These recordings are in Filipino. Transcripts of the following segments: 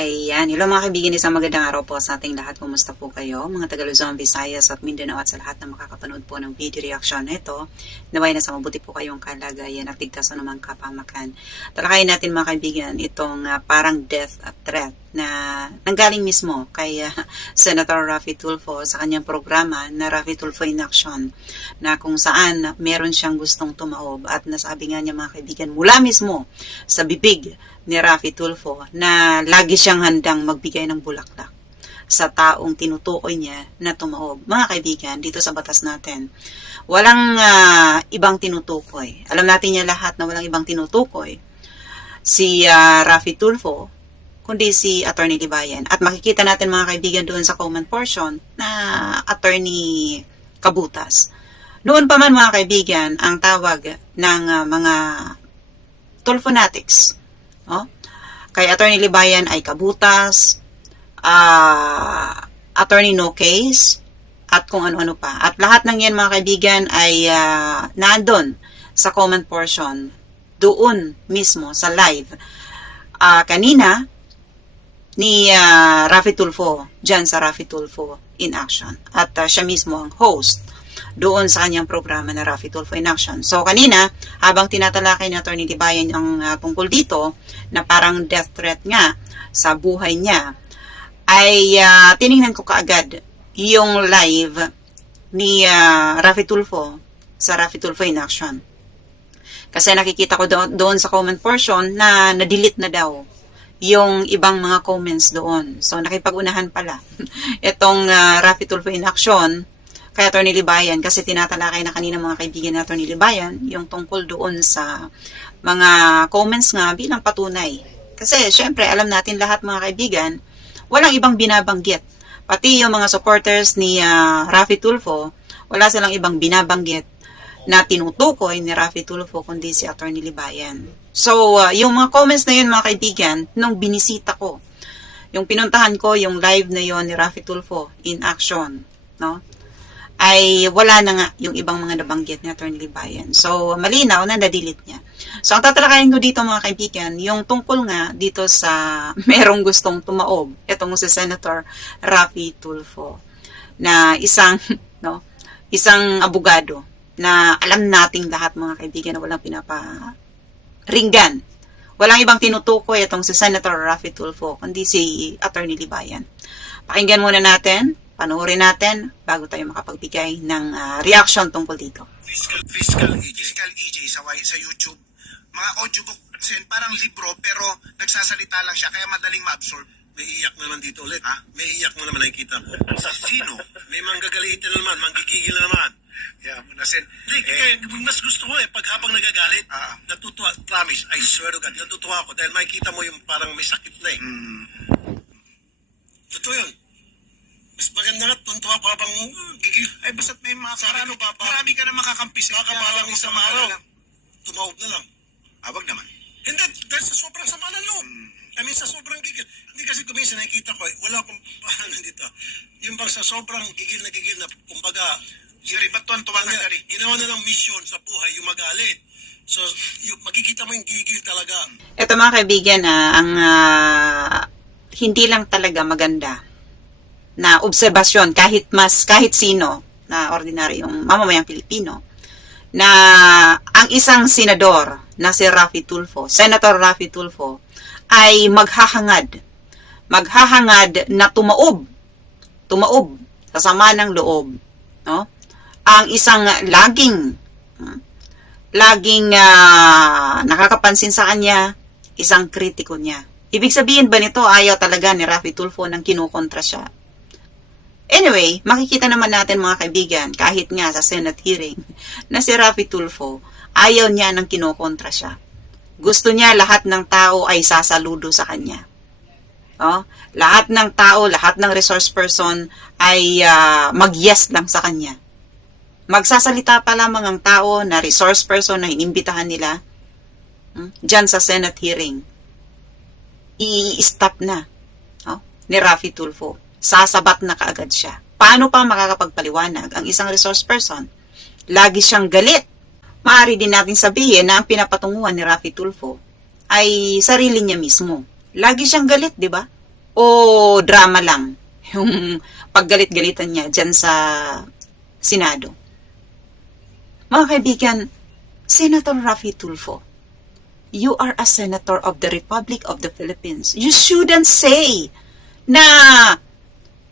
Ayan, hello mga kaibigan, isang magandang araw po sa ating lahat. Kumusta po kayo? Mga taga Luzon, Visayas at Mindanao at sa lahat na makakapanood po ng video reaction na ito. Naway na sa mabuti po kayong kalagayan at ligtas sa anumang kapamakan. Talakayin natin mga kaibigan itong parang death threat na nanggaling mismo kay Senator Raffy Tulfo sa kanyang programa na Raffy Tulfo in Action, na kung saan meron siyang gustong tumaob at nasabi nga niya mga kaibigan mula mismo sa bibig ni Raffy Tulfo na lagi siyang handang magbigay ng bulaklak sa taong tinutukoy niya na tumaob. Mga kaibigan, dito sa batas natin, walang ibang tinutukoy. Alam natin niya lahat na walang ibang tinutukoy si Raffy Tulfo, kundi si Attorney Libayan. At makikita natin mga kaibigan doon sa comment portion na Attorney Kabutas. Noon pa man mga kaibigan, ang tawag ng mga Tulfonatics, kay Attorney Libayan ay Kabutas, Attorney No Case, at kung ano-ano pa. At lahat ng yan mga kaibigan ay nandun sa comment portion, doon mismo sa live kanina ni Raffy Tulfo, dyan sa Raffy Tulfo in Action. At siya mismo ang host doon sa kanyang programa na Raffy Tulfo in Action. So kanina, habang tinatalakay ni Attorney Libayan ang tungkol dito, na parang death threat nga sa buhay niya, ay tiningnan ko kaagad yung live ni Raffy Tulfo sa Raffy Tulfo in Action. Kasi nakikita ko doon sa comment portion na na-delete na daw yung ibang mga comments doon. So nakipag-unahan pala itong Raffy Tulfo in Action kay Attorney Libayan, kasi tinatalakay na kanina mga kaibigan na Attorney Libayan yung tungkol doon sa mga comments nga bilang patunay. Kasi syempre alam natin lahat mga kaibigan, walang ibang binabanggit. Pati yung mga supporters ni Raffy Tulfo, wala silang ibang binabanggit na tinutukoy ni Raffy Tulfo kundi si Attorney Libayan. So yung mga comments na yun mga kaibigan, nung binisita ko, yung pinuntahan ko yung live na yun ni Raffy Tulfo in Action, no, ay wala na nga yung ibang mga nabanggit ni Attorney Libayan. So, malinaw na na-delete niya. So, ang tatalakayin ko dito mga kaibigan, yung tungkol nga dito sa merong gustong tumaob, itong si Senator Raffy Tulfo, na isang abogado na alam nating lahat mga kaibigan na walang pinaparinggan. Walang ibang tinutukoy itong si Senator Raffy Tulfo, kundi si Attorney Libayan. Pakinggan muna natin, panoorin natin bago tayo makapagbigay ng reaction tungkol dito. Fiscal EJ sa YouTube. Mga audiobook, parang libro pero nagsasalita lang siya kaya madaling ma-absorb. May iyak naman dito ulit. Ha? May iyak mo naman nakikita ko. Sa sino? May manggagalitin na naman, manggigigil na naman. Yeah, Kaya mas gusto ko pag habang nagagalit, natutuwa, promise, I swear to God, natutuwa ako dahil makikita mo yung parang may sakit na eh. Totoo yun. Mas maganda nga, tuntua pa bang gigil. Ay, basta't may marami ka na makakampi sa Baka parang isang araw, tumawag na lang. Wag naman. Hindi, dahil sa sobrang sama ng loob. I mean, sa sobrang gigil. Hindi kasi kumisa nakikita ko, wala akong paano dito. Yung bang sa sobrang gigil na, kumbaga, Siri, ba't tuwan-tuwa ka dali? ginawa na ng mission sa buhay, yung magalit. So, makikita mo yung gigil talaga. Ito mga kaibigan, ang hindi lang talaga maganda na obserbasyon kahit sino na ordinaryong mamamayang Pilipino, na ang isang senador na si Raffy Tulfo, Senator Raffy Tulfo, ay maghahangad na tumaob sa sama ng loob, no? Ang isang laging nakakapansin sa kanya, isang kritiko niya. Ibig sabihin ba nito ayaw talaga ni Raffy Tulfo nang kinukontra siya? Anyway, makikita naman natin mga kaibigan, kahit nga sa Senate hearing, na si Raffy Tulfo, ayaw niya nang kinokontra siya. Gusto niya lahat ng tao ay sasaludo sa kanya. Lahat ng tao, lahat ng resource person ay mag-yes lang sa kanya. Magsasalita pa lamang ang tao na resource person na inimbitahan nila dyan sa Senate hearing, i-stop na ni Raffy Tulfo. Sasabat na kaagad siya. Paano pa makakapagpaliwanag ang isang resource person? Lagi siyang galit. Maaari din natin sabihin na ang pinapatunguhan ni Raffy Tulfo ay sarili niya mismo. Lagi siyang galit, di ba? o drama lang yung paggalit-galitan niya dyan sa Senado. Mga kaibigan, Senator Raffy Tulfo, you are a senator of the Republic of the Philippines. You shouldn't say na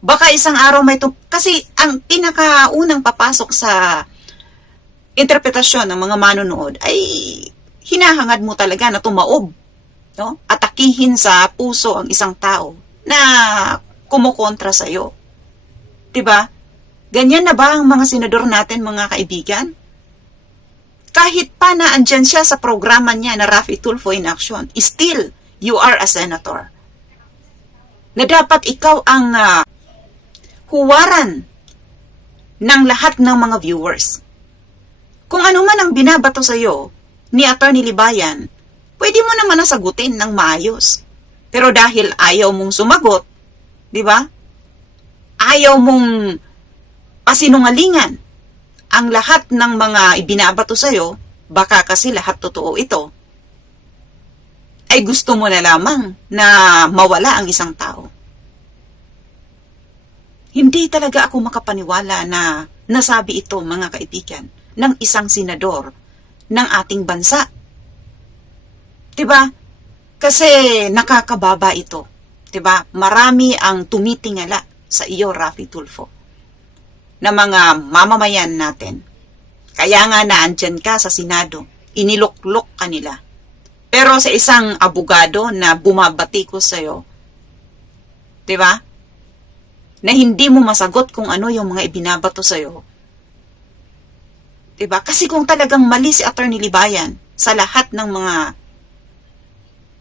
baka isang araw may kasi ang pinakaunang papasok sa interpretasyon ng mga manonood ay hinahangad mo talaga na tumaob, no? Atakihin sa puso ang isang tao na kumukontra sa iyo. 'Di ba? Ganyan na ba ang mga senador natin, mga kaibigan? Kahit pa na andyan siya sa programa niya na Raffy Tulfo in Action, still, you are a senator. Na dapat ikaw ang huwaran ng lahat ng mga viewers. Kung ano man ang binabato sa iyo ni Atty. Libayan, pwede mo naman nasagutin ng maayos. Pero dahil ayaw mong sumagot, di ba? Ayaw mong pasinungalingan ang lahat ng mga ibinabato sa'yo, baka kasi lahat totoo ito, ay gusto mo na lamang na mawala ang isang tao. Hindi talaga ako makapaniwala na nasabi ito, mga kaibigan, ng isang senador ng ating bansa. Diba? Kasi nakakababa ito. Diba? Marami ang tumitingala sa iyo, Raffy Tulfo, na mga mamamayan natin. Kaya nga naandyan ka sa Senado, iniluklok ka nila. Pero sa isang abogado na bumabatikos sa'yo, diba? Na hindi mo masagot kung ano yung mga ibinabato sa'yo. Diba? Kasi kung talagang mali si Atty. Libayan sa lahat ng mga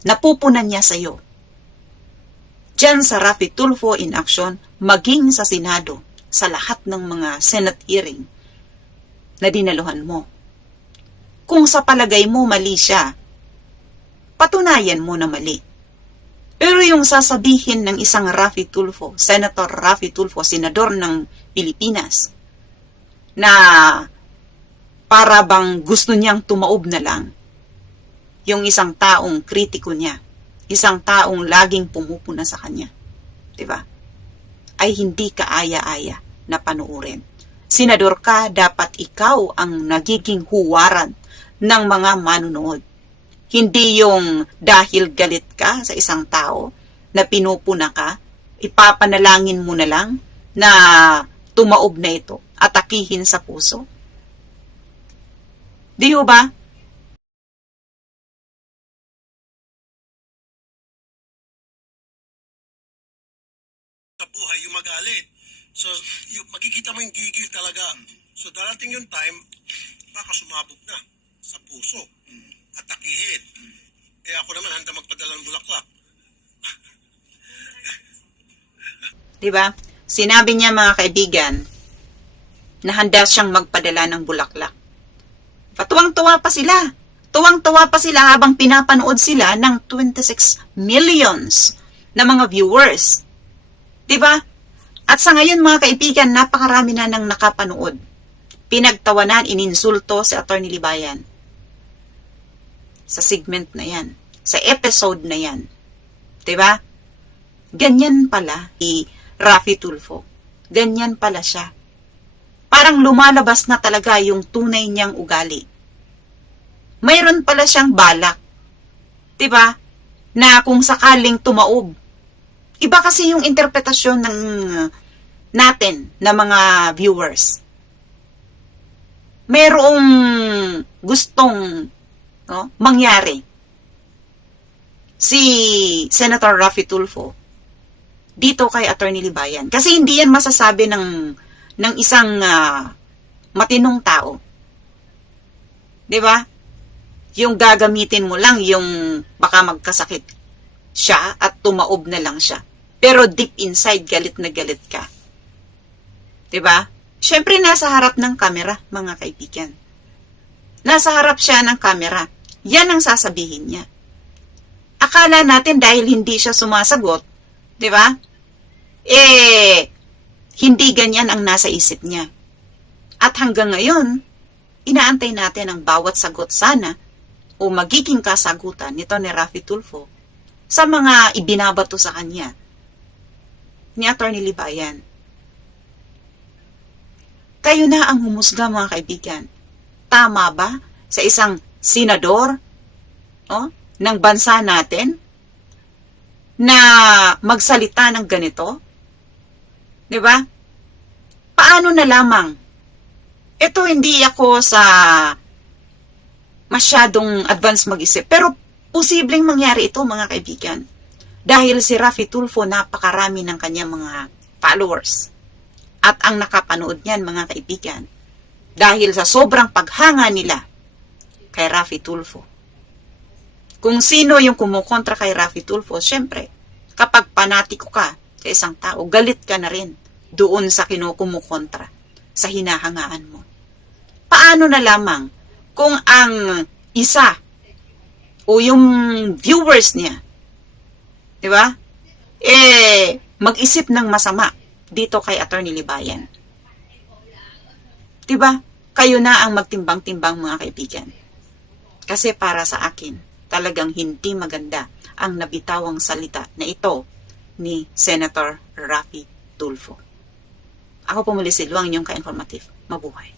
napupunan niya sa'yo, dyan sa Raffy Tulfo in Action, maging sa Senado, sa lahat ng mga Senate hearing na dinaluhan mo. Kung sa palagay mo mali siya, patunayan mo na mali. Pero yung sasabihin ng isang Raffy Tulfo, Senator Raffy Tulfo, senador ng Pilipinas, na para bang gusto niyang tumaob na lang yung isang taong kritiko niya, isang taong laging pumupuna sa kanya, diba? Ay hindi kaaya-aya na panuurin. Senador ka, dapat ikaw ang nagiging huwaran ng mga manunood. Hindi yung dahil galit ka sa isang tao na pinupuna ka, ipapanalangin mo na lang na tumaob na ito, atakihin sa puso. Di ba? Sa buhay, yung magalit. So, makikita mo yung gigil talaga. So, darating yung time, baka sumabog na sa puso. Atakihin. Eh, ako naman handa magpadala ng bulaklak. Diba? Sinabi niya, mga kaibigan, na handa siyang magpadala ng bulaklak. Tuwang-tuwa pa sila. Tuwang-tuwa pa sila habang pinapanood sila ng 26 millions na mga viewers. Diba? At sa ngayon, mga kaibigan, napakarami na nang nakapanood. Pinagtawanan, ininsulto si Atty. Libayan. Sa segment na yan. Sa episode na yan. Diba? Ganyan pala si Raffy Tulfo. Ganyan pala siya. Parang lumalabas na talaga yung tunay niyang ugali. Mayroon pala siyang balak. Diba? Na kung sakaling tumaob. Iba kasi yung interpretasyon ng natin na mga viewers. Mayroong gustong mangyari. Si Senator Raffy Tulfo dito kay Atty. Libayan. Kasi hindi yan masasabi ng isang matinong tao. 'Di ba? Yung gagamitin mo lang yung baka magkasakit siya at tumaob na lang siya. Pero deep inside, galit na galit ka. 'Di ba? Siyempre, nasa harap ng kamera, mga kaibigan. Nasa harap siya ng kamera. Yan ang sasabihin niya. Akala natin dahil hindi siya sumasagot, 'di ba? Hindi ganyan ang nasa isip niya. At hanggang ngayon, inaantay natin ang bawat sagot sana o magiging kasagutan nito ni Raffy Tulfo sa mga ibinabato sa kanya ni Atty. Libayan. Kayo na ang humusga, mga kaibigan. Tama ba sa isang senador ng bansa natin na magsalita ng ganito? Di ba? Paano na lamang? Ito hindi ako sa masyadong advance mag-isip, pero posibleng mangyari ito, mga kaibigan. Dahil si Raffy Tulfo, napakarami ng kanyang mga followers. At ang nakapanood niyan, mga kaibigan, dahil sa sobrang paghanga nila kay Raffy Tulfo. Kung sino yung kumukontra kay Raffy Tulfo, syempre, kapag panatiko ka sa isang tao, galit ka na rin doon sa kumukontra, sa hinahangaan mo. Paano na lamang kung ang isa o yung viewers niya, di ba, mag-isip ng masama dito kay Atty. Libayan? Di ba? Kayo na ang magtimbang-timbang, mga kaibigan. Kasi para sa akin, talagang hindi maganda ang nabitawang salita na ito ni Senator Raffy Tulfo. Ako po muli si Luang, inyong ka-informative. Mabuhay.